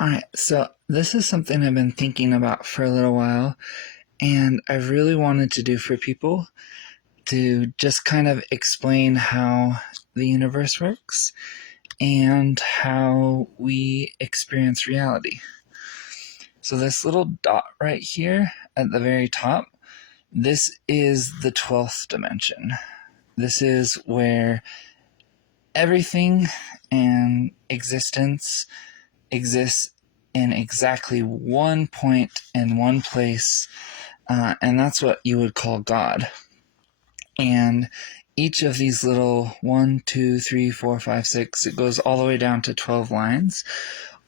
All right, so this is something I've been thinking about for a little while, and I really wanted to do for people to just kind of explain how the universe works and how we experience reality. So, this little dot right here at the very top, this is the 12th dimension. This is where everything and existence exists in exactly one point in one place, and that's what you would call God. And each of these little 1, 2, 3, 4, 5, 6, it goes all the way down to 12 lines,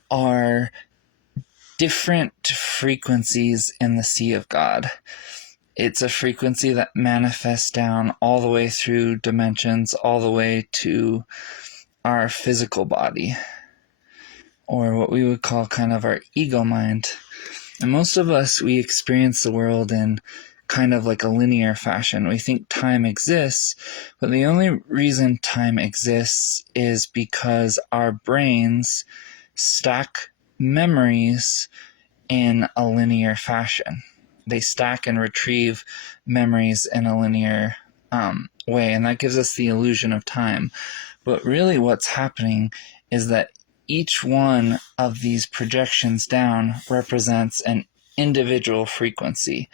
are different frequencies in the sea of God. It's a frequency that manifests down all the way through dimensions, all the way to our physical body, or what we would call kind of our ego mind. And most of us, we experience the world in kind of like a linear fashion. We think time exists, but the only reason time exists is because our brains stack memories in a linear fashion. They stack and retrieve memories in a linear way, and that gives us the illusion of time. But really what's happening is that each one of these projections down represents an individual frequency,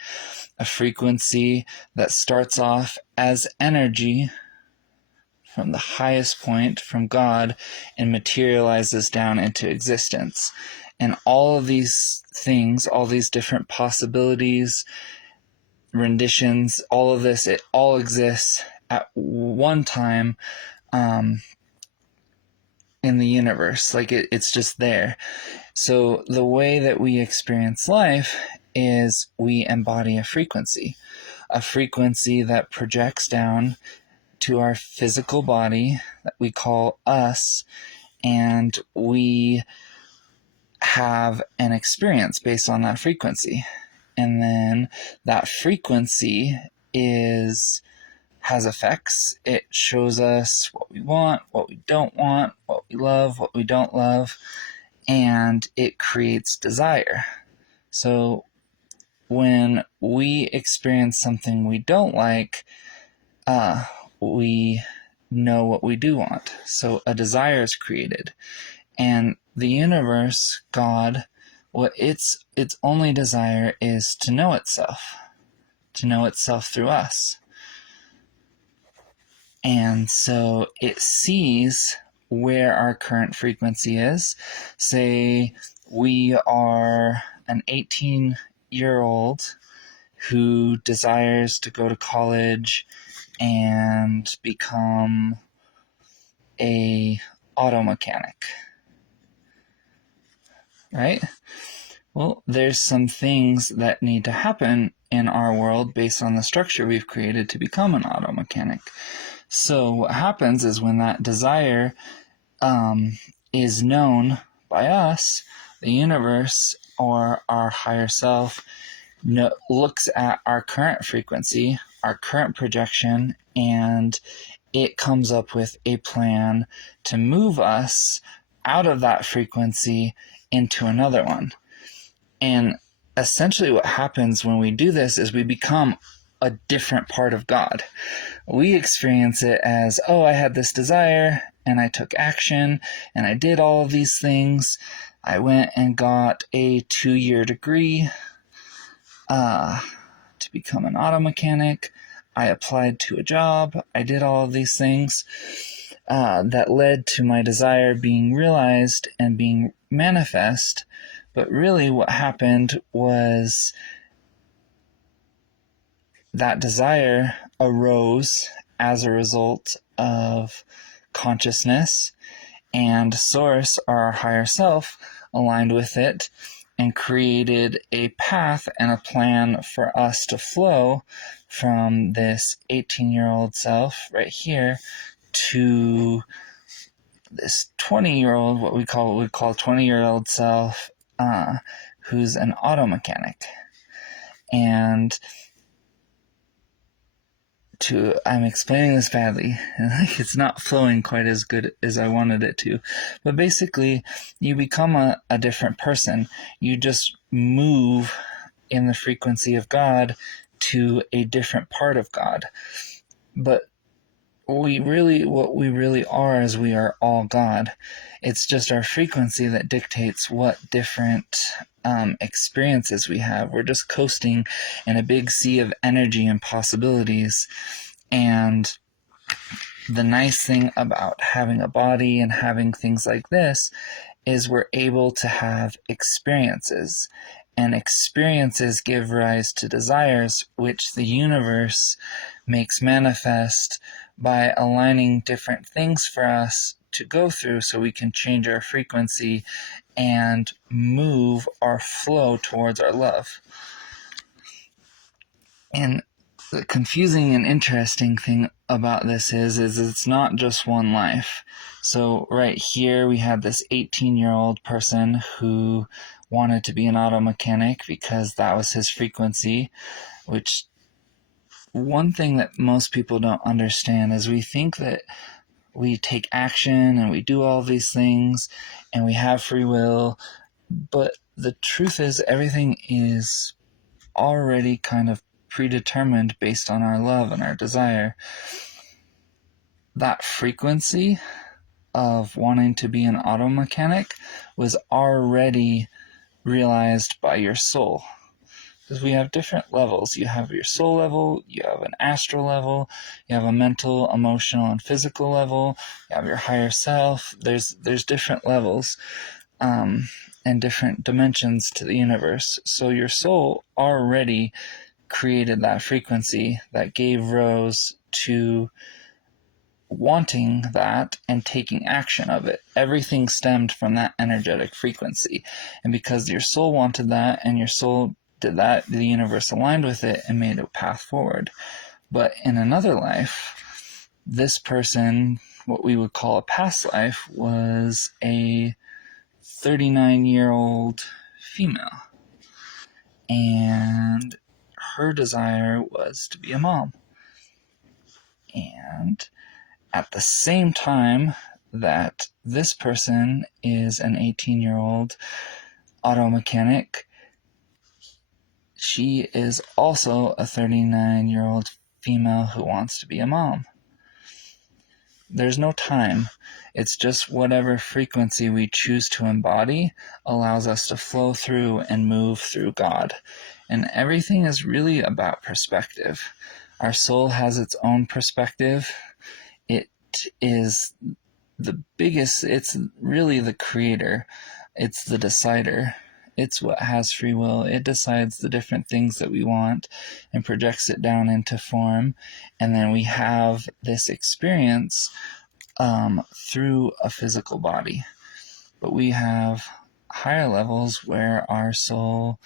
a frequency that starts off as energy from the highest point, from God, and materializes down into existence. And all of these things, all these different possibilities, renditions, all of this, it all exists at one time in the universe. Like it's just there. So the way that we experience life is we embody a frequency that projects down to our physical body that we call us, and we have an experience based on that frequency. And then that frequency has effects. It shows us what we want, what we don't want, what we love, what we don't love, and it creates desire. So when we experience something we don't like, we know what we do want. So a desire is created. And the universe, God, what its only desire is to know itself through us. And so it sees where our current frequency is. Say we are an 18-year-old who desires to go to college and become a auto mechanic, right? Well, there's some things that need to happen in our world based on the structure we've created to become an auto mechanic. So what happens is when that desire is known by us, the universe or our higher self looks at our current frequency, our current projection, and it comes up with a plan to move us out of that frequency into another one. And essentially what happens when we do this is we become a different part of God. We experience it as, oh, I had this desire and I took action and I did all of these things. I went and got a 2-year degree to become an auto mechanic. I applied to a job. I did all of these things that led to my desire being realized and being manifest. But really what happened was that desire arose as a result of consciousness, and Source, our higher self, aligned with it and created a path and a plan for us to flow from this 18-year-old self right here to this 20-year-old, what we call 20-year-old self, who's an auto mechanic. And I'm explaining this badly, and like it's not flowing quite as good as I wanted it to. But basically, you become a different person. You just move in the frequency of God to a different part of God. But what we really are is we are all God. It's just our frequency that dictates what different experiences we have. We're just coasting in a big sea of energy and possibilities. And the nice thing about having a body and having things like this is we're able to have experiences. And experiences give rise to desires, which the universe makes manifest by aligning different things for us to go through so we can change our frequency and move our flow towards our love. And the confusing and interesting thing about this is it's not just one life. So right here we have this 18-year-old person who wanted to be an auto mechanic because that was his frequency, which one thing that most people don't understand is we think that we take action and we do all these things and we have free will, but the truth is everything is already kind of predetermined based on our love and our desire. That frequency of wanting to be an auto mechanic was already realized by your soul. Because we have different levels. You have your soul level, you have an astral level, you have a mental, emotional, and physical level, you have your higher self. There's different levels and different dimensions to the universe. So your soul already created that frequency that gave rise to wanting that and taking action of it. Everything stemmed from that energetic frequency. And because your soul wanted that and your soul did that, the universe aligned with it and made a path forward. But in another life, this person, what we would call a past life, was a 39-year-old female. And her desire was to be a mom. And at the same time that this person is an 18-year-old auto mechanic, she is also a 39-year-old female who wants to be a mom. There's no time. It's just whatever frequency we choose to embody allows us to flow through and move through God. And everything is really about perspective. Our soul has its own perspective. It is the biggest, it's really the creator. It's the decider. It's what has free will. It decides the different things that we want and projects it down into form. And then we have this experience through a physical body. But we have higher levels where our soul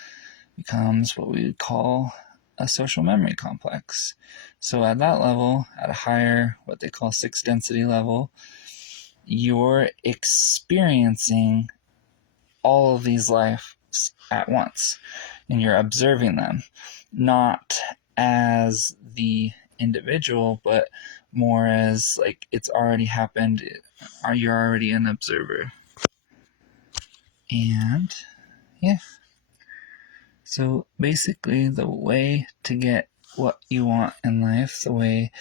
becomes what we would call a social memory complex. So at that level, at a higher, what they call 6th density level, you're experiencing all of these lives at once, and you're observing them, not as the individual, but more as like it's already happened. You're already an observer. And yeah. So basically, the way to get what you want in life, the way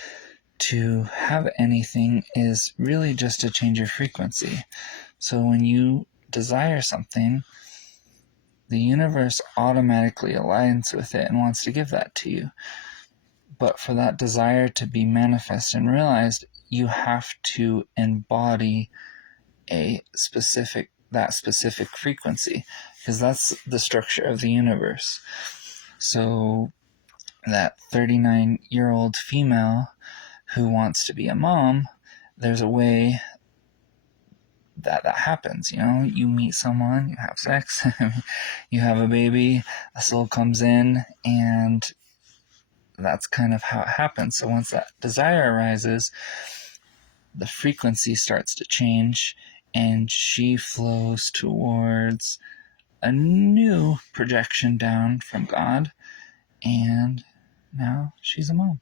to have anything, is really just to change your frequency. So when you desire something, the universe automatically aligns with it and wants to give that to you. But for that desire to be manifest and realized, you have to embody that specific frequency, because that's the structure of the universe. So that 39-year-old female who wants to be a mom, there's a way that happens. You meet someone, you have sex, you have a baby, a soul comes in, and that's kind of how it happens. So once that desire arises, the frequency starts to change, and she flows towards a new projection down from God, and now she's a mom.